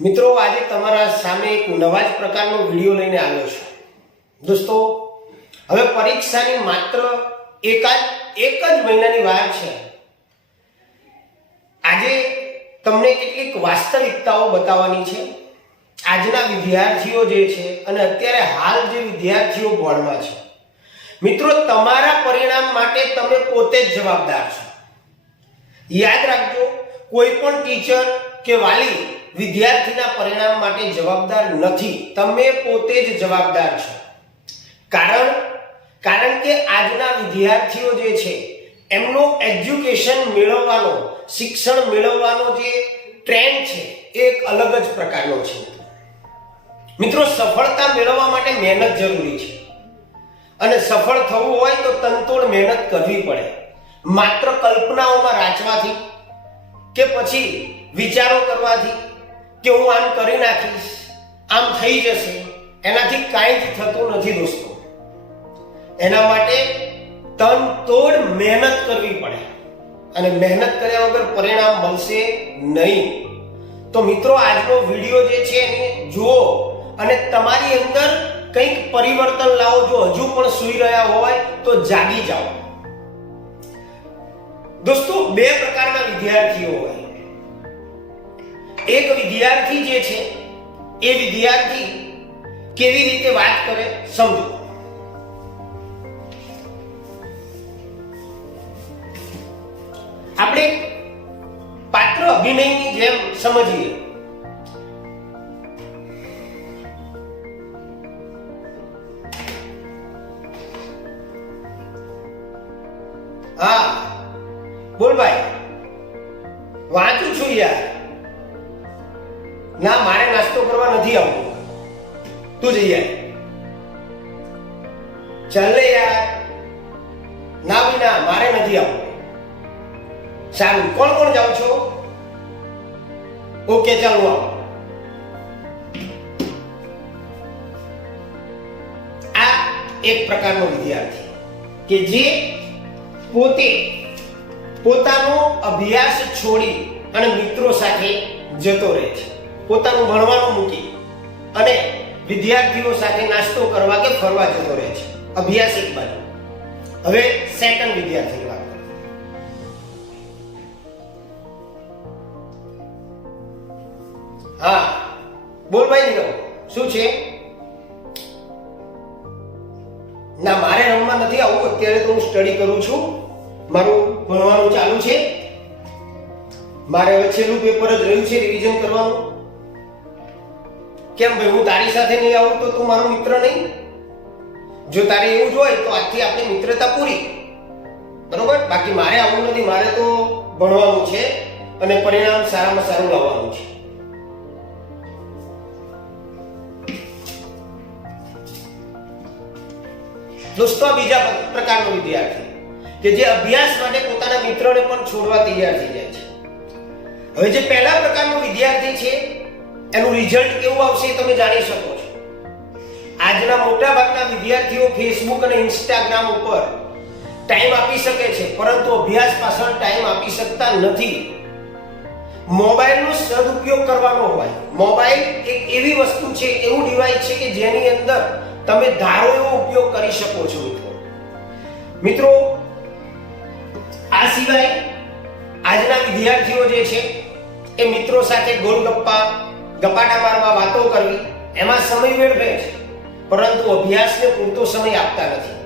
મિત્રો આજે તમારા સામે એક નવા જ પ્રકારનો વિડિયો લઈને આવ્યો છું દોસ્તો। હવે પરીક્ષાની માત્ર એક જ મહિનાની વાર છે। આજે તમને કેટલીક વાસ્તવિકતાઓ બતાવવાની છે। આજના વિદ્યાર્થીઓ જે છે અને અત્યારે હાલ જે વિદ્યાર્થીઓ બોર્ડમાં છે, મિત્રો તમારા પરિણામ માટે તમે પોતે જ જવાબદાર છો। યાદ રાખજો, કોઈ પણ ટીચર કે વાલી વિદ્યાર્થીના પરિણામ માટે જવાબદાર નથી, તમે પોતે જ જવાબદાર છો। કારણ કે આજના વિદ્યાર્થીઓ જે છે એમનો એજ્યુકેશન મેળવવાનો, શિક્ષણ મેળવવાનો જે ટ્રેન્ડ છે એ એક અલગ જ પ્રકારનો છે। મિત્રો સફળતા મેળવવા માટે મહેનત જરૂરી છે અને સફળ થવું હોય તો તનતોડ મહેનત કરવી પડે। માત્ર કલ્પનાઓમાં રાચવાથી કે પછી વિચારો કરવાથી કે હું આમ કરી નાખીશ, આમ થઈ જશે, એનાથી કાંઈ જ થતું નથી દોસ્તો। એના માટે તનતોડ મહેનત કરવી પડે અને મહેનત કર્યા વગર પરિણામ મળશે નહીં। તો મિત્રો આજનો વિડિયો જે છે એને જુઓ અને તમારી અંદર કંઈક પરિવર્તન લાવો। જો હજુ પણ સૂઈ રહ્યા હોય તો જાગી જાઓ દોસ્તો। બે પ્રકારના વિદ્યાર્થીઓ હોય। એક વિદ્યાર્થી જે છે એ વિદ્યાર્થી કેવી રીતે વાત કરે સમજો। આપણે પાત્ર અભિનયની જેમ સમજીએ। હા બોલ ભાઈ, વાંચું છું યાર। ના, મારે નાસ્તો કરવા નથી આવતું, તું જઈ આય। ચાલ લે યાર। ના ભાઈ ના, મારે નથી આવતું। સારું, કોણ કોણ જાવ છો? ઓકે ચાલો આવો। આ એક પ્રકારનો વિદ્યાર્થી કે જે પોતાનો અભ્યાસ છોડી અને મિત્રો સાથે જતો રહે છે, પોતાનું ભણવાનું મૂકી અને વિદ્યાર્થીઓ સાથે નાસ્તો કરવા કે ફરવા જતો રહે છે। અભ્યાસ એક બાજુ। હવે સેકન્ડ વિદ્યાર્થીની વાત કરીએ। હા બોલ ભાઈ નીરવ, શું છે? ના, મારે રમવા નથી આવવું, અત્યારે તો હું સ્ટડી કરું છું, મારું ભણવાનું ચાલુ છે, મારે હવે છેલ્લું પેપર જ રહ્યું છે રિવિઝન કરવાનું। કેમ ભાઈ, હું તારી સાથે નહીં આવું તો તું મારો મિત્ર નહીં? જો તારે એવું જ હોય તો આજથી આપણે મિત્રતા પૂરી, બરોબર? બાકી મારે આવવું નથી, મારે તો ભણવાનું છે અને પરિણામ સારામાં સારું લાવવાનું છે। દોસ્તો આ બીજા પ્રકારનો વિદ્યાર્થી કે જે અભ્યાસ માટે પોતાના મિત્રને પણ છોડવા તૈયાર થઈ જાય છે। હવે જે પહેલા પ્રકારનો વિદ્યાર્થી છે એનું રિઝલ્ટ કેવું આવશે તમે જાણી શકો છો। આજના મોટા ભાગના વિદ્યાર્થીઓ ફેસબુક અને ઇન્સ્ટાગ્રામ ઉપર ટાઈમ આપી શકે છે, પરંતુ અભ્યાસ પાછળ ટાઈમ આપી શકતા નથી। મોબાઈલનો સદુપયોગ કરવાનો હોય। મોબાઈલ એક એવી વસ્તુ છે, એવું ડિવાઇસ છે કે જેની અંદર તમે ધારો એવો ઉપયોગ કરી શકો છો મિત્રો। આ સિવાય આજના વિદ્યાર્થીઓ જે છે એ મિત્રો સાથે ગપાટા મારવા, વાતો કરવી, એમાં સમય વેડફે છે, પરંતુ અભ્યાસને પૂરતો સમય આપતા નથી।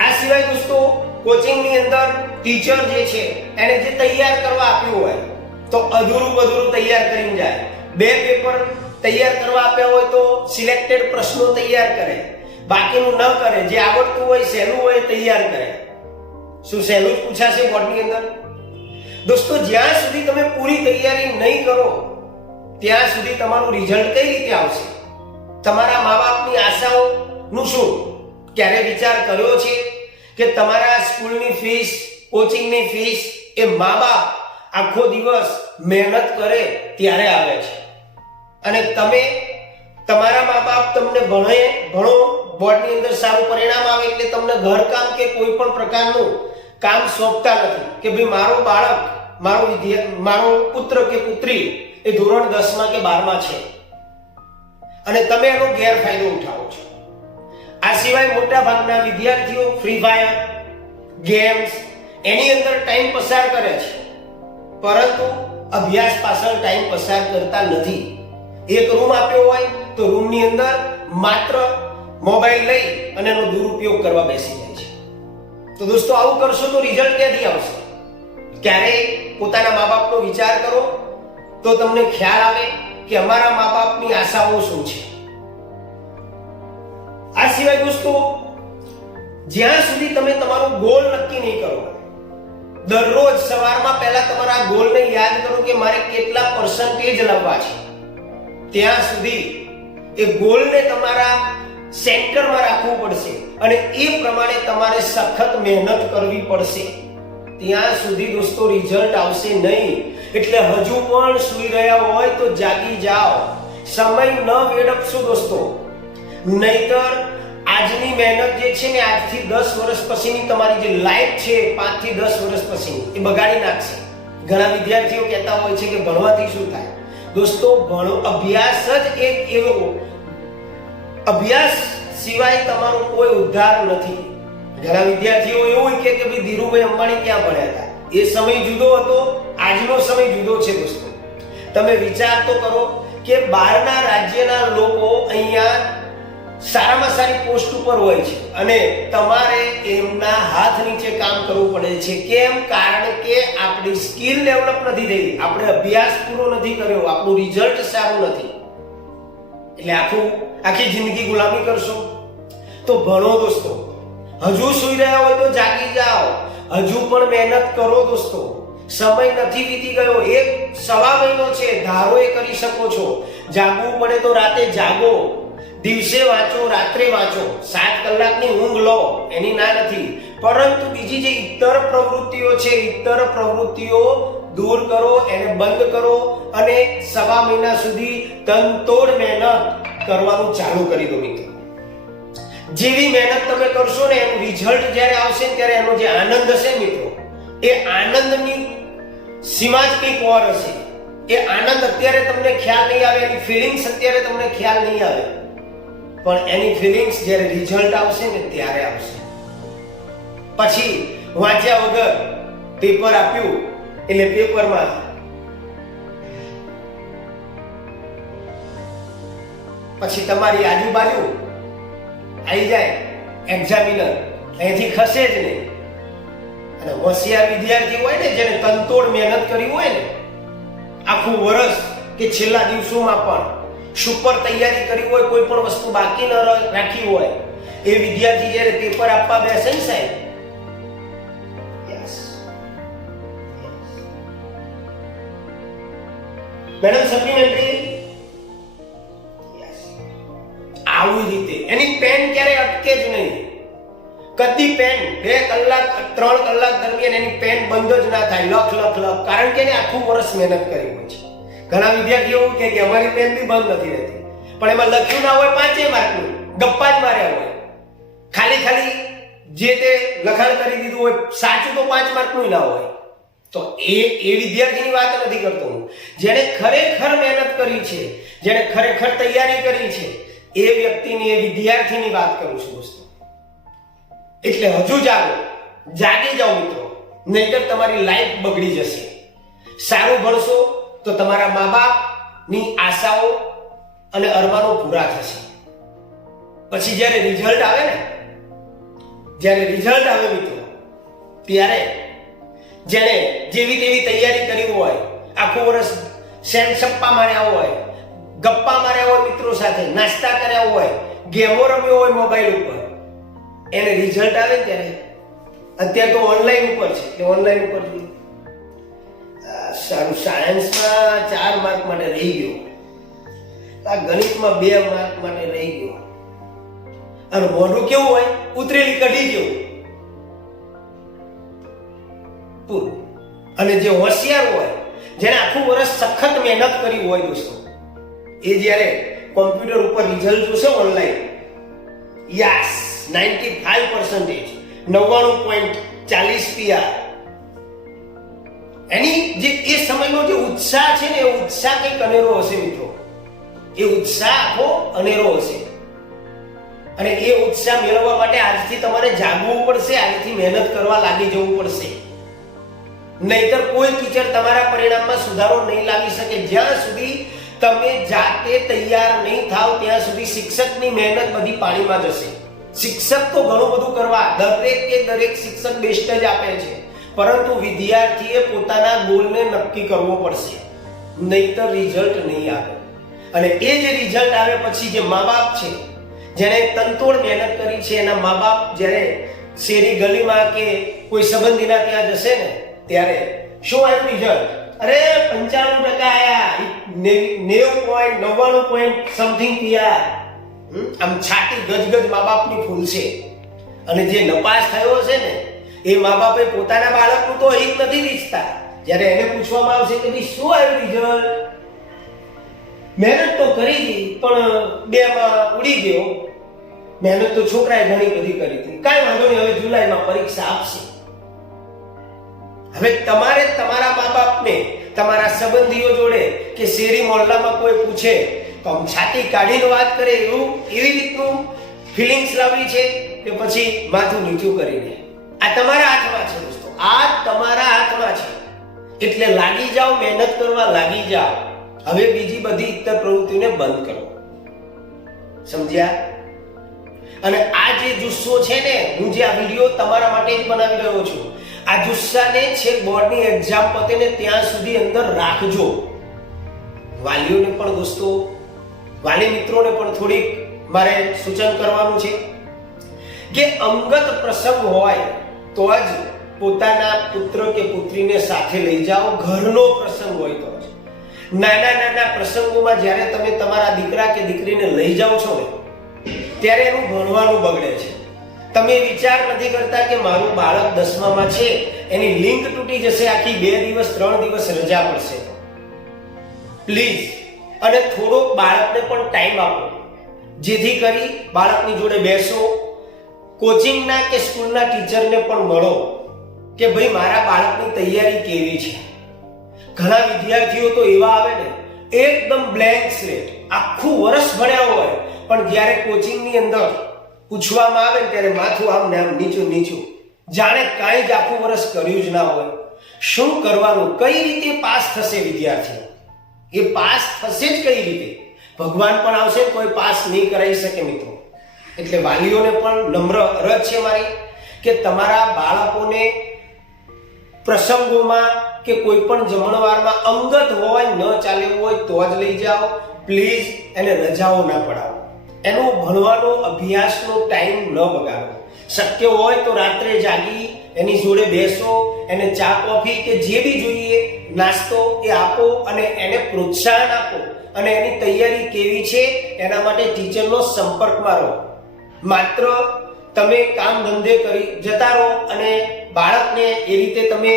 આ સિવાય દોસ્તો કોચિંગની અંદર ટીચર જે છે એને જે તૈયાર કરવા આપ્યું હોય તો અધૂરું તૈયાર કરીને જાય। બે પેપર તૈયાર કરવા આપ્યા હોય તો સિલેક્ટેડ પ્રશ્નો તૈયાર કરે, બાકીનું ન કરે। જે આવડતું હોય, સહેલું હોય તૈયાર કરે। શું સહેલું જ પૂછાશે બોર્ડની અંદર? દોસ્તો જ્યાં સુધી તમે પૂરી તૈયારી નહીં કરો ત્યાં સુધી તમારું રિઝલ્ટ કઈ રીતે આવશે? તમારા મા બાપની આશાઓનું શું? ક્યારે વિચાર કર્યો છે કે તમારા સ્કૂલની ફીસ, કોચિંગની ફીસ એ મા બાપ આખો દિવસ મહેનત કરે ત્યારે આવે છે અને તમે, તમારા મા બાપ તમને ભણો, બોર્ડની અંદર સારું પરિણામ આવે એટલે તમને ઘરકામ કે કોઈ પણ પ્રકારનું કામ સોંપતા નથી કે ભાઈ મારો બાળક, મારો પુત્ર કે પુત્રી એ ધોરણ 10માં કે 12માં છે અને તમે એનો ગેરફાયદો ઉઠાવો છો. આ સિવાય મોટા ભાગના વિદ્યાર્થીઓ ફ્રી ફાયર ગેમ્સ એની અંદર ટાઈમ પસાર કરે છે, પરંતુ અભ્યાસ પાછળ ટાઈમ પસાર કરતા નથી. એક રૂમ આપ્યો હોય તો રૂમની અંદર માત્ર મોબાઈલ લઈ અને એનો દુરુપયોગ કરવા બેસી જાય છે. તો દોસ્તો આવું કરશો તો રિઝલ્ટ ક્યાંથી આવશે? ક્યારેય પોતાના મા બાપનો વિચાર કરો તો તમને ખ્યાલ આવે કે અમારા મા બાપની આશાઓ શું છે. આ સિવાય દોસ્તો, જ્યાં સુધી તમે તમારો ગોલ નક્કી નહીં કરો, દરરોજ સવારમાં પહેલા તમારા ગોલને યાદ કરો કે મારે કેટલા પર્સન્ટેજ લાવવા છે, ત્યાં સુધી એ ગોલને તમારા સેન્ટરમાં રાખવું પડશે અને એ પ્રમાણે તમારે સખત મહેનત કરવી પડશે. ત્યાં સુધી દોસ્તો રિઝલ્ટ આવશે નહીં. એટલે હજુ પણ સૂઈ રહ્યા હોય તો જાગી જાઓ, સમય ન વેડફશો દોસ્તો, નહીતર આજની મહેનત જે છે ને આજથી 10 વર્ષ પછીની તમારી જે લાઈફ છે 5 થી 10 વર્ષ પછીની એ બગાડી નાખશે. ઘણા વિદ્યાર્થીઓ કહેતા હોય છે કે ભણવાથી શું થાય? દોસ્તો અભ્યાસ જ એક એવો અભ્યાસ સિવાય તમારો કોઈ ઉદ્ધાર નથી. ઘણા વિદ્યાર્થીઓ એવું કહે કે ભાઈ ધીરુભાઈ અંબાણી ક્યાં ભણ્યા હતા? એ સમય જુદો હતો, આજનો સમય જુદો છે દોસ્તો. તમે વિચાર તો કરો કે બહારના રાજ્યના લોકો અહીંયા સારામાં સારી પોસ્ટ ઉપર હોય છે અને તમારે એમના હાથ નીચે કામ કરવું પડે છે. કેમ? કારણ કે આપણી સ્કિલ ડેવલપ નથી થઈ, આપણે અભ્યાસ પૂરો નથી કર્યો, આપણું રિઝલ્ટ સારું નથી. એટલે આખી જિંદગી ગુલામી કરશો? તો ભણો દોસ્તો. હજુ સૂઈ રહ્યા હોય તો જાગી જાઓ, હજુ પણ મહેનત કરો દોસ્તો. સમય નથી વીતી ગયો, 1.25 મહિનો છે, ધારો એ કરી શકો છો. જાગવું પડે તો રાતે જાગો, દિવસે વાંચો, રાત્રે વાંચો, 7 કલાકની ઊંઘ લો, એની ના નથી. પરંતુ બીજી જે ઇતર પ્રવૃત્તિઓ છે, ઇતર પ્રવૃત્તિઓ દૂર કરો, એને બંધ કરો અને 1.25 મહિના સુધી તનતોડ મહેનત કરવાનું ચાલુ કરી દો મિત્રો. જેવી મહેનત તમે કરશો ને એનું રિઝલ્ટ જ્યારે આવશે ને ત્યારે એનો જે આનંદ હશે મિત્રો, એ આનંદની સીમા જ કંઈક ઓર હશે. એ આનંદ અત્યારે તમને ખ્યાલ નહીં આવે, એની ફિલિંગ્સ અત્યારે તમને ખ્યાલ નહીં આવે, પણ એની ફિલિંગ્સ જ્યારે રિઝલ્ટ આવશે ને ત્યારે આવશે. પછી વાંચ્યા વગર પેપર આપ્યું એટલે પેપરમાં પછી તમારી આજુબાજુ આવી જાય એક્ઝામિનર, અહીંથી ખસે જ નહીં. અને હોશિયાર વિદ્યાર્થી હોય ને, જેને તનતોડ મહેનત કરી હોય ને આખું વર્ષ કે છેલ્લા દિવસોમાં પણ સુપર તૈયારી કરી હોય, કોઈ પણ વસ્તુ બાકી ન રાખી હોય, એ વિદ્યાર્થી જ્યારે પેપર આપવા બેસે ને સાહેબ, મેડમ સપ્લિમેન્ટરી, આવી રીતે એની પેન ક્યારે અટકે જ નહીં. કદી પેન 2 કલાક 3 કલાક દરમિયાન એની પેન બંધ જ ના થાય, લખ લખ લખ, કારણ કે એને આખું વર્ષ મહેનત કરી હોય છે. ઘણા વિદ્યાર્થીઓ એવું કે અમારી પેન બી બંધ નથી રહેતી, પણ એમાં લખ્યું ના હોય 5 માર્કનું, ગપ્પા જ માર્યા હોય, ખાલી જે તે લખાણ કરી દીધું હોય, સાચું તો 5 માર્કનું ના હોય. તો એ વિદ્યાર્થીની વાત નથી કરતો હું, જેને ખરેખર મહેનત કરી છે, જેને ખરેખર તૈયારી કરી છે, એ વ્યક્તિની, એ વિદ્યાર્થીની વાત કરું છું દોસ્તો. એટલે હજુ જાગો, જાગી જાઓ મિત્રો, નહીતર તમારી લાઈફ બગડી જશે. સારું ભણશો તો તમારા મા બાપની આશાઓ અને અરમાનો પૂરા થશે. પછી જ્યારે રિઝલ્ટ આવે મિત્રો, ત્યારે જેને જેવી તેવી તૈયારી કરી હોય, આખું વર્ષ સેનસપ્પા માર્યા હોય, ગપ્પા માર્યા હોય મિત્રો સાથે, નાસ્તા કર્યા હોય, ગેમો રમ્યો હોય મોબાઈલ ઉપર, એને રિઝલ્ટ આવે ત્યારે, અત્યારે તો ઓનલાઈન ઉપર છે, એટલે ઓનલાઈન ઉપર સારું સાયન્સમાં 4 માર્ક માટે રહી ગયો, આ ગણિતમાં 2 માર્ક માટે રહી ગયો, અને મોઢું કેવું હોય, ઉતરેલી કઢી જેવું. અને જે હોશિયાર હોય, જેને આખું વર્ષ સખત મહેનત કરી હોય દોસ્તો, એ જ્યારે કોમ્પ્યુટર ઉપર રિઝલ્ટ જોશે ઓનલાઈન, યસ 95% 99.40 PR, એની જે એ સમયનો જે ઉત્સાહ છે ને, એ ઉત્સાહ કંઈક અનેરો હશે મિત્રો. એ ઉત્સાહ આખો અનેરો હશે. અને એ ઉત્સાહ મેળવવા માટે આજથી તમારે જાગવું પડશે, આજથી મહેનત કરવા લાગી જવું પડશે. નહીતર કોઈ ટીચર તમારા પરિણામમાં સુધારો નહીં લાવી શકે. જ્યાં સુધી તમે જાતે તૈયાર નહીં થાવ ત્યાં સુધી શિક્ષકની મહેનત બધી પાણીમાં જશે. શિક્ષક તો ઘણું બધું કરવા, દરેક શિક્ષક બેસ્ટ જ આપે છે, પરંતુ વિદ્યાર્થીએ પોતાના ગોલને નક્કી કરવો પડશે, નહીતર રિઝલ્ટ નહીં આવે. અને એ જે રિઝલ્ટ આવે પછી જે મા બાપ છે, જેને તનતોડ મહેનત કરી છે, એના મા બાપ જ્યારે શેરી ગલીમાં કે કોઈ સંબંધીના ત્યાં જશે ને, ત્યારે શું આવ્યું રિઝલ્ટ? અરે 95% આયા, 90 પોઈન્ટ સમથિંગ થયા. આમ છાતી ગજગજ મા બાપની ફૂલશે. અને જે નપાસ થયો છે ને, એ મા બાપે પોતાના બાળકનું તો હિત નથી ઈચ્છતા. જ્યારે એને પૂછવામાં આવશે કે ભાઈ શું આવ્યું રિઝલ્ટ? મહેનત તો કરી હતી પણ 2 માં ઉડી ગયો. મહેનત તો છોકરાએ ઘણી બધી કરી હતી, કાંઈ વાંધો નહીં, હવે જુલાઈમાં પરીક્ષા આપશે. હવે તમારે તમારા મા બાપને, તમારા સંબંધીઓ જોડે કે શેરી મોહલ્લામાં કોઈ પૂછે તો આમ છાતી કાઢીને વાત કરે એવી રીતનું ફિલિંગ્સ લાવવી છે કે પછી માથું નીચું કરીને? આ તમારા હાથમાં છે દોસ્તો, આ તમારા હાથમાં છે. એટલે લાગી જાઓ, મહેનત કરવા લાગી જાઓ. હવે બીજી બધી ઇતર પ્રવૃત્તિને બંધ કરો. સમજ્યા? અને આ જે જુસ્સો છે ને, હું જે આ વિડીયો તમારા માટે જ બનાવી રહ્યો છું, આ જુસ્સાને છેક બોર્ડની એક્ઝામ પતે ને ત્યાં સુધી અંદર રાખજો. વાલીઓને પણ દોસ્તો, વાલી મિત્રોને પણ થોડીક મારે સૂચન કરવાનું છે કે અંગત પ્રસંગ હોય તો જ પોતાના પુત્ર કે પુત્રીને સાથે લઈ જાઓ. ઘરનો પ્રસંગ હોય તો જ. નાના પ્રસંગોમાં જ્યારે તમે તમારા દીકરા કે દીકરીને લઈ જાઓ છો ને, ત્યારે એનું ભણવાનું બગડે છે. તમે વિચાર નથી કરતા કે મારું બાળક 10મામાં છે, એની લિંક તૂટી જશે, આખી 2 દિવસ 3 દિવસ રજા પડશે. પ્લીઝ, અને થોડોક બાળકને પણ ટાઈમ આપો, જેથી કરી બાળકની જોડે બેસો. કોચિંગના કે સ્કૂલના ટીચરને પણ મળો કે ભાઈ મારા બાળકની તૈયારી કેવી છે. ઘણા વિદ્યાર્થીઓ તો એવા આવે ને, એકદમ બ્લેન્ક સ્લેટ, આખું વર્ષ ભણ્યા હોય, પણ જ્યારે કોચિંગની અંદર પૂછવામાં આવે ને ત્યારે માથું આમ ને આમ નીચું, જાણે કાંઈ જ આખું વર્ષ કર્યું જ ના હોય. શું કરવાનું? કઈ રીતે પાસ થશે વિદ્યાર્થીઓ? એ પાસ થશે જ કઈ રીતે? ભગવાન પણ આવશે, કોઈ પાસ નહીં કરાવી શકે મિત્રો. એટલે વાલીઓને પણ નમ્ર અરજ છે મારી કે તમારા બાળકોને પ્રસંગોમાં કે કોઈ પણ જમણવારમાં અંગત હોય, ન ચાલ્યું હોય તો જ લઈ જાઓ. પ્લીઝ એને રજાઓ ના પડાવો. એનો ભણવાનો અભ્યાસનો ટાઈમ ન બગાડો. શક્ય હોય તો રાત્રે જાગી એની જોડે બેસો, એને ચા કોફી કે જે બી જોઈએ નાસ્તો એ આપો અને એને પ્રોત્સાહન આપો. અને એની તૈયારી કેવી છે એના માટે ટીચરનો સંપર્કમાં રહો. માત્ર તમે કામ ધંધે કરી જતા રહો અને બાળકને એ રીતે તમે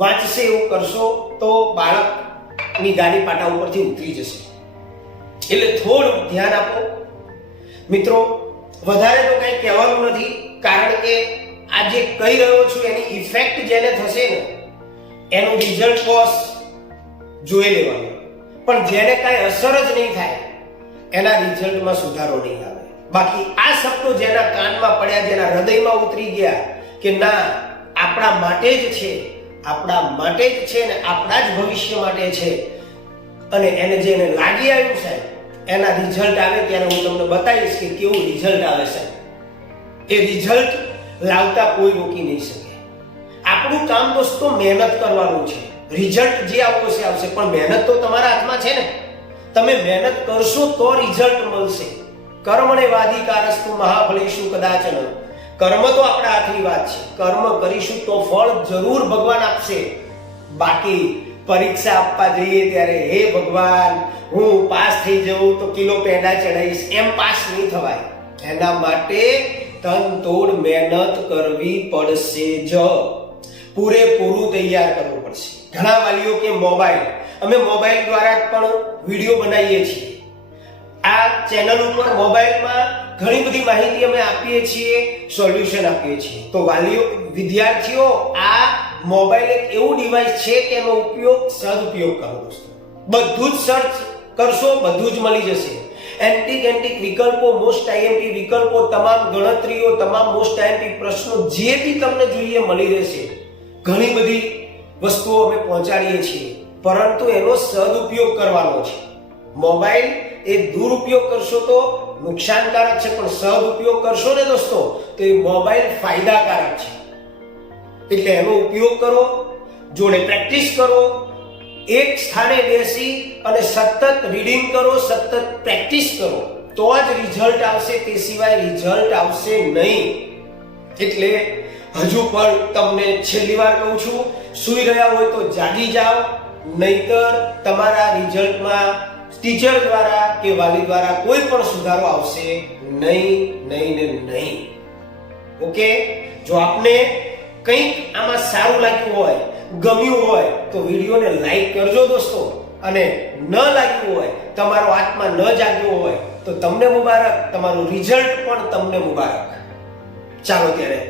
વાંચશે એવું કરશો તો બાળકની ગાડી પાટા ઉપરથી ઉતરી જશે. એટલે થોડું ધ્યાન આપો મિત્રો. વધારે તો કંઈ કહેવાનું નથી, કારણ કે આ જે કહી રહ્યો છું એની ઇફેક્ટ જેને થશે ને, એનું રિઝલ્ટ બોસ જોઈ લેવાનું. પણ જેને કાંઈ અસર જ નહીં થાય એના રિઝલ્ટમાં સુધારો નહીં આવે. બાકી આ શબ્દો જેના કાનમાં પડ્યા, જેના હૃદયમાં ઉતરી ગયા કે ના આપણા માટે જ છે, આપણા માટે જ છે ને આપણા જ ભવિષ્ય માટે છે, અને એને જેને લાગી આવ્યું છે એના રિઝલ્ટ આવે ત્યારે હું તમને બતાવીશ કે કેવું રિઝલ્ટ આવે છે. એ રિઝલ્ટ લાવતા કોઈ રોકી નહીં શકે. આપણું કામ દોસ્તો મહેનત કરવાનું છે. રિઝલ્ટ જે આવવું છે આવશે, પણ મહેનત તો તમારા હાથમાં છે ને. તમે મહેનત કરશો તો રિઝલ્ટ મળશે. કર્મણે વાધિકારસ્તુ મહાફલેષુ કદાચન. કર્મ તો આપણા હાથની વાત છે. કર્મ કરીશું તો ફળ જરૂર ભગવાન આપશે. બાકી પરીક્ષા આપવા જઈએ ત્યારે હે ભગવાન હું પાસ થઈ જાઉં તો કિલો પેંડા ચડાવીશ, એમ પાસ નહીં થવાય. એના માટે તનતોડ મહેનત કરવી પડશે જ. પૂરેપૂરું તૈયાર કરવું પડશે. ઘણા વાલીઓ કે મોબાઈલ, અમે મોબાઈલ દ્વારા પણ વિડીયો બનાવીએ છીએ. આ ચેનલ ઉપર મોબાઈલમાં ઘણી બધી માહિતી અમે આપીએ છીએ, સોલ્યુશન આપીએ છીએ. તો વાલીઓ, વિદ્યાર્થીઓ આ મોબાઈલ એક એવું ડિવાઇસ છે કે એનો ઉપયોગ સદુપયોગ કરો દોસ્તો. બધું જ સર્ચ કરશો, બધું જ મળી જશે. એન્ટિક વિકલ્પો, મોસ્ટ આઈએમપી વિકલ્પો, તમામ ગણતરીઓ, તમામ મોસ્ટ આઈએમપી પ્રશ્નો જે બી તમને જોઈએ મળી રહેશે. ઘણી બધી વસ્તુઓ અમે પહોંચાડીએ છીએ, પરંતુ એનો સદુપયોગ કરવાનો છે. મોબાઈલ એ દુરુપયોગ કરશો તો નુકસાનકારક છે, પણ સદુપયોગ કરશો ને દોસ્તો તો એ મોબાઈલ ફાયદાકારક છે. એટલે એનો ઉપયોગ કરો, જોડે પ્રેક્ટિસ કરો, એક સ્થાને બેસી અને સતત રીડિંગ કરો, સતત પ્રેક્ટિસ કરો, તો જ રિઝલ્ટ આવશે, તે સિવાય રિઝલ્ટ આવશે નહીં. એટલે હજુ પણ તમને છેલ્લી વાર કહું છું, સૂઈ રહ્યા હોય તો જાગી જાઓ, નહીતર તમારા રિઝલ્ટમાં ટીચર દ્વારા કે વાલી દ્વારા કોઈ પણ સુધારો આવશે નહીં. ઓકે, જો આપને કંઈક આમાં સારું લાગ્યું હોય, ગમ્યું હોય તો વિડીયોને લાઈક કરજો દોસ્તો. અને ન લાગ્યું હોય, તમારો આત્મા ન જાગ્યો હોય તો તમને મુબારક, તમારું રિઝલ્ટ પણ તમને મુબારક. ચાલો ત્યારે,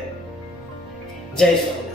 જય સ્વામિનારાયણ.